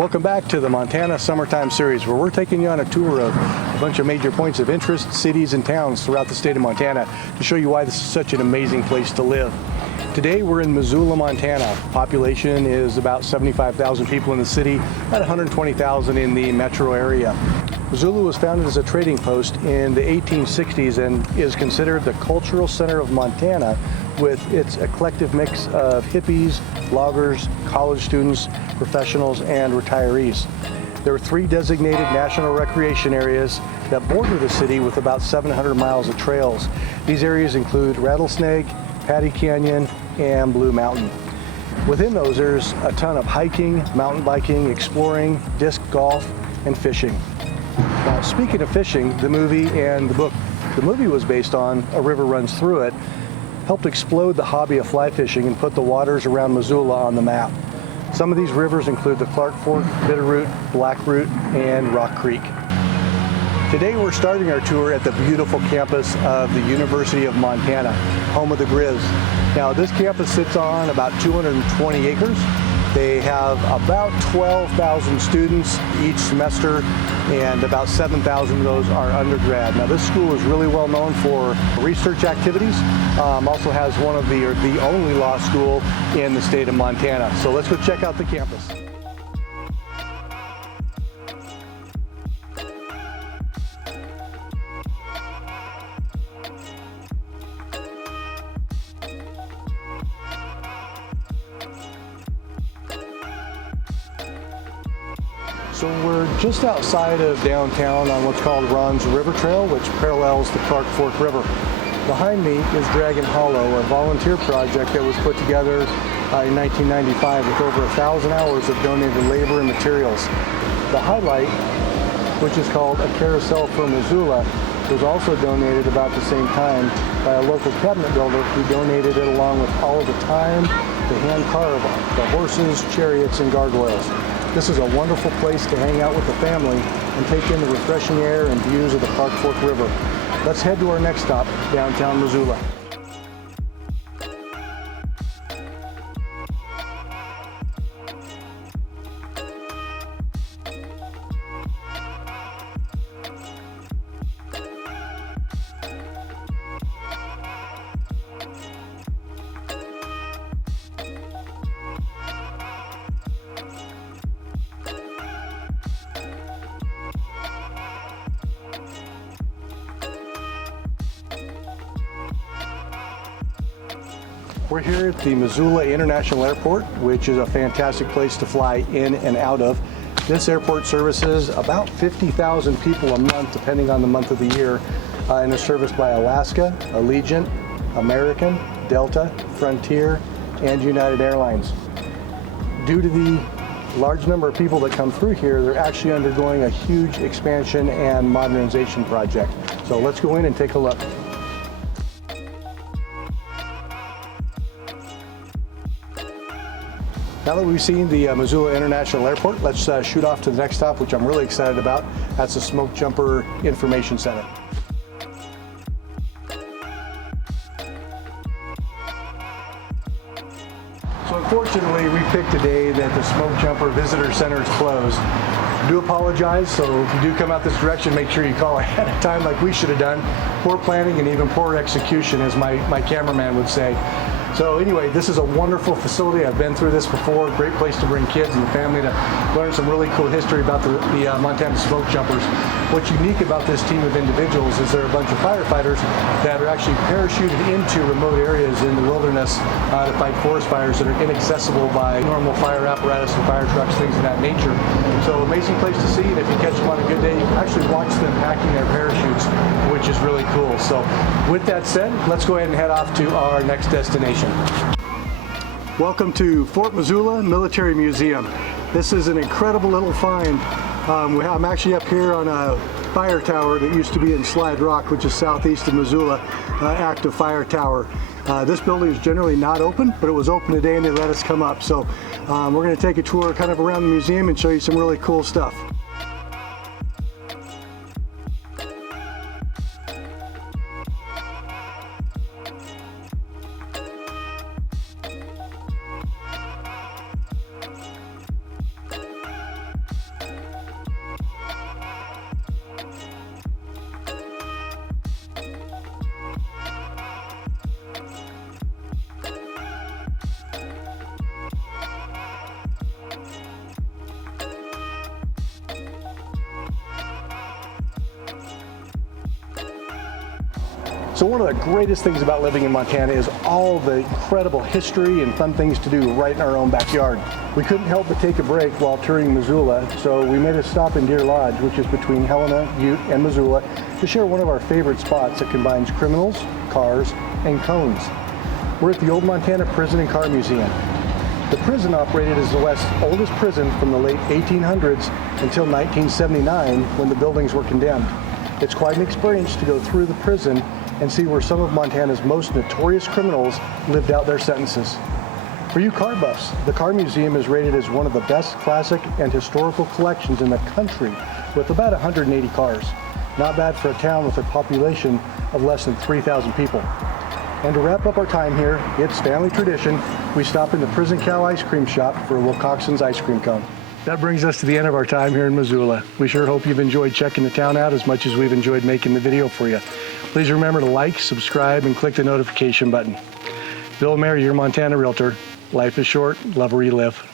Welcome back to the Montana Summertime Series, where we're taking you on a tour of a bunch of major points of interest, cities and towns throughout the state of Montana to show you why this is such an amazing place to live. Today we're in Missoula, Montana. Population is about 75,000 people in the city, about 120,000 in the metro area. Missoula was founded as a trading post in the 1860s and is considered the cultural center of Montana with its eclectic mix of hippies, loggers, college students, professionals, and retirees. There are 3 designated national recreation areas that border the city with about 700 miles of trails. These areas include Rattlesnake, Patty Canyon, and Blue Mountain. Within those, there's a ton of hiking, mountain biking, exploring, disc golf, and fishing. Now, speaking of fishing, the movie and the book the movie was based on, A River Runs Through It, helped explode the hobby of fly fishing and put the waters around Missoula on the map. Some of these rivers include the Clark Fork, Bitterroot, Blackroot, and Rock Creek. Today we're starting our tour at the beautiful campus of the University of Montana, home of the Grizz. Now, this campus sits on about 220 acres. They have about 12,000 students each semester, and about 7,000 of those are undergrad. Now, this school is really well known for research activities. Also has one of the only law school in the state of Montana. So let's go check out the campus. So we're just outside of downtown on what's called Ron's River Trail, which parallels the Clark Fork River. Behind me is Dragon Hollow, a volunteer project that was put together in 1995 with over 1,000 hours of donated labor and materials. The highlight, which is called A Carousel for Missoula, was also donated about the same time by a local cabinet builder who donated it along with all of the time to hand carve the horses, chariots, and gargoyles. This is a wonderful place to hang out with the family and take in the refreshing air and views of the Clark Fork River. Let's head to our next stop, downtown Missoula. We're here at the Missoula International Airport, which is a fantastic place to fly in and out of. This airport services about 50,000 people a month, depending on the month of the year, and is serviced by Alaska, Allegiant, American, Delta, Frontier, and United Airlines. Due to the large number of people that come through here, they're actually undergoing a huge expansion and modernization project. So let's go in and take a look. Now that we've seen the Missoula International Airport, let's shoot off to the next stop, which I'm really excited about. That's the Smokejumper Information Center. So unfortunately, we picked a day that the Smokejumper Visitor Center is closed. I do apologize, so if you do come out this direction, make sure you call ahead of time like we should have done. Poor planning and even poor execution, as my cameraman would say. So anyway, this is a wonderful facility. I've been through this before. Great place to bring kids and the family to learn some really cool history about the Montana Smokejumpers. What's unique about this team of individuals is they're a bunch of firefighters that are actually parachuted into remote areas in the wilderness to fight forest fires that are inaccessible by normal fire apparatus and fire trucks, things of that nature. So amazing place to see, and if you catch them on a good day, you can actually watch them packing their parachutes, which is really cool. So with that said, let's go ahead and head off to our next destination. Welcome to Fort Missoula Military Museum. This is an incredible little find. I'm actually up here on a fire tower that used to be in Slide Rock, which is southeast of Missoula, active fire tower. This building is generally not open, but it was open today and they let us come up. So we're going to take a tour kind of around the museum and show you some really cool stuff. So one of the greatest things about living in Montana is all the incredible history and fun things to do right in our own backyard. We couldn't help but take a break while touring Missoula, so we made a stop in Deer Lodge, which is between Helena, Ute, and Missoula, to share one of our favorite spots that combines criminals, cars, and cones. We're at the Old Montana Prison and Car Museum. The prison operated as the West's oldest prison from the late 1800s until 1979, when the buildings were condemned. It's quite an experience to go through the prison and see where some of Montana's most notorious criminals lived out their sentences. For you car buffs, the Car Museum is rated as one of the best classic and historical collections in the country, with about 180 cars. Not bad for a town with a population of less than 3,000 people. And to wrap up our time here, it's family tradition, we stop in the Prison Cow ice cream shop for a Wilcoxon's ice cream cone. That brings us to the end of our time here in Missoula. We sure hope you've enjoyed checking the town out as much as we've enjoyed making the video for you. Please remember to like, subscribe, and click the notification button. Bill and Mary, your Montana Realtor. Life is short, love where you live.